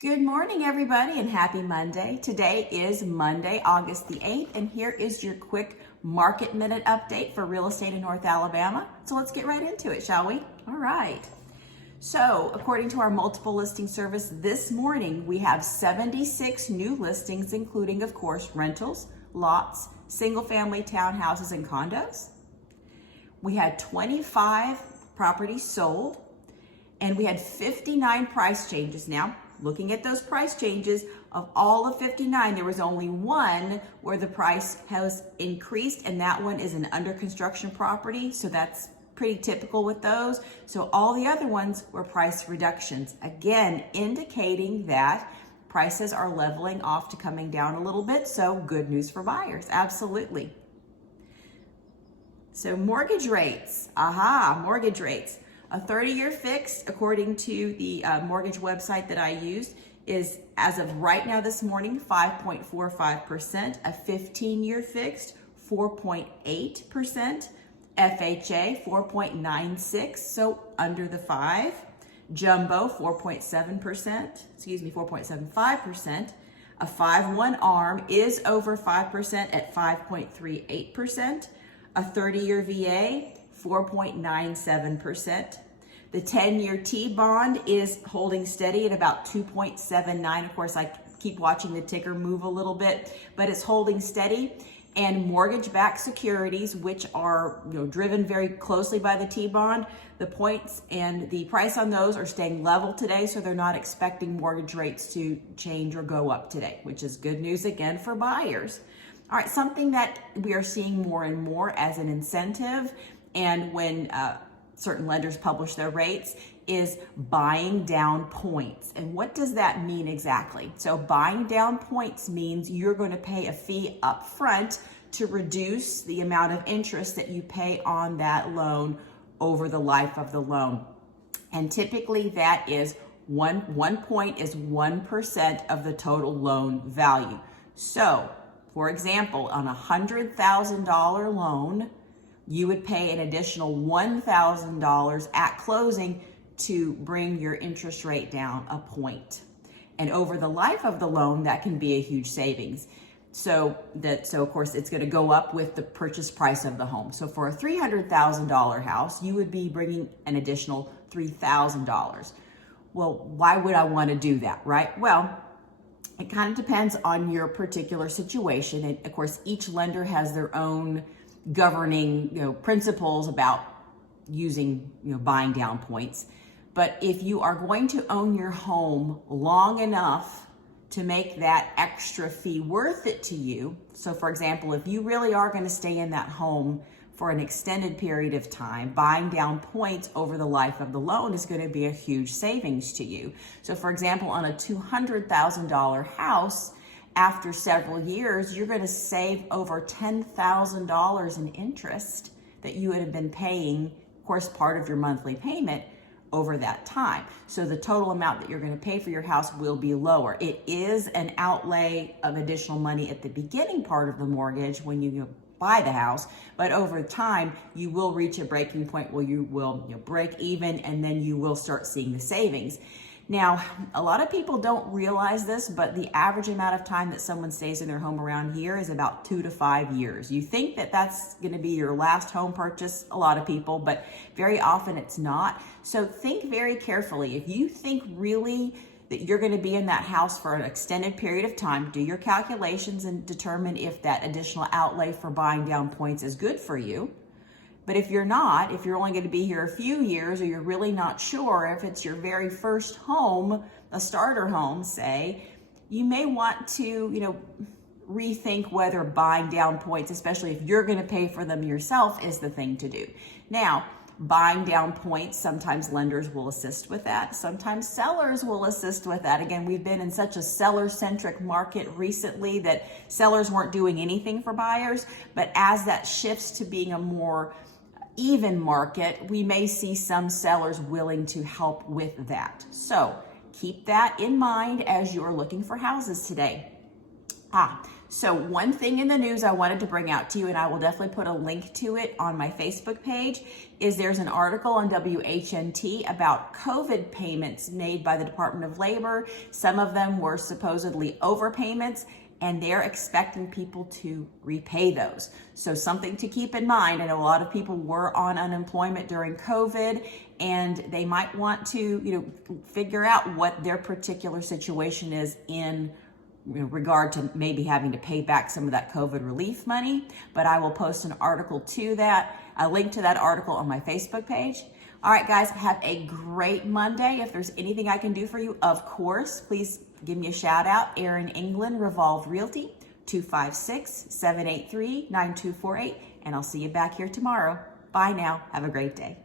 Good morning, everybody, and happy Monday. Today is Monday, August the 8th, and here is your quick market minute update for real estate in North Alabama. So let's get right into it, shall we? All right. So according to our multiple listing service this morning, we have 76 new listings, including, of course, rentals, lots, single-family townhouses, and condos. We had 25 properties sold, and we had 59 price changes. Now, looking at those price changes, of all of 59, there was only one where the price has increased, and that one is an under construction property. So that's pretty typical with those. So all the other ones were price reductions. Again, indicating that prices are leveling off to coming down a little bit. So good news for buyers, absolutely. So mortgage rates, mortgage rates. A 30-year fixed, according to the mortgage website that I used, is, as of right now this morning, 5.45%. A 15-year fixed, 4.8%. FHA, 4.96%, so under the 5. Jumbo, 4.75%. A 5/1 ARM is over 5% at 5.38%. A 30-year VA, 4.97%. The 10-year T-bond is holding steady at about 2.79. Of course, I keep watching the ticker move a little bit, but it's holding steady. And mortgage-backed securities, which are driven very closely by the T-bond, the points and the price on those are staying level today, so they're not expecting mortgage rates to change or go up today, which is good news again for buyers. All right, something that we are seeing more and more as an incentive, and when certain lenders publish their rates, is buying down points. And what does that mean exactly? So buying down points means you're going to pay a fee up front to reduce the amount of interest that you pay on that loan over the life of the loan. And typically that is one point is 1% of the total loan value. So for example, on a $100,000 loan, you would pay an additional $1,000 at closing to bring your interest rate down a point. And over the life of the loan, that can be a huge savings. So of course, it's going to go up with the purchase price of the home. So for a $300,000 house, you would be bringing an additional $3,000. Well, why would I want to do that, right? Well, it kind of depends on your particular situation. And of course, each lender has their own governing principles about using buying down points. But if you are going to own your home long enough to make that extra fee worth it to you, so for example, if you really are going to stay in that home for an extended period of time, buying down points over the life of the loan is going to be a huge savings to you. So for example, on a $200,000 house, after several years, you're going to save over $10,000 in interest that you would have been paying, of course, part of your monthly payment over that time. So the total amount that you're going to pay for your house will be lower. It is an outlay of additional money at the beginning part of the mortgage when you buy the house, but over time you will reach a breaking point where you will break even, and then you will start seeing the savings. Now, a lot of people don't realize this, but the average amount of time that someone stays in their home around here is about 2 to 5 years. You think that that's going to be your last home purchase, a lot of people, but very often it's not. So think very carefully. If you think really that you're going to be in that house for an extended period of time, do your calculations and determine if that additional outlay for buying down points is good for you. But if you're not, if you're only going to be here a few years, or you're really not sure if it's your very first home, a starter home, say, you may want to, rethink whether buying down points, especially if you're going to pay for them yourself, is the thing to do. Now, buying down points, sometimes lenders will assist with that. Sometimes sellers will assist with that. Again, we've been in such a seller-centric market recently that sellers weren't doing anything for buyers. But as that shifts to being a more even market, we may see some sellers willing to help with that. So keep that in mind as you're looking for houses today. So one thing in the news I wanted to bring out to you, and I will definitely put a link to it on my Facebook page, is there's an article on WHNT about COVID payments made by the Department of Labor. Some of them were supposedly overpayments, and they're expecting people to repay those. So something to keep in mind. I know a lot of people were on unemployment during COVID, and they might want to, figure out what their particular situation is in regard to maybe having to pay back some of that COVID relief money. But I will post an article to that, a link to that article on my Facebook page. All right, guys, have a great Monday. If there's anything I can do for you, of course, please give me a shout out. Erin England, Revolve Realty, 256-783-9248. And I'll see you back here tomorrow. Bye now. Have a great day.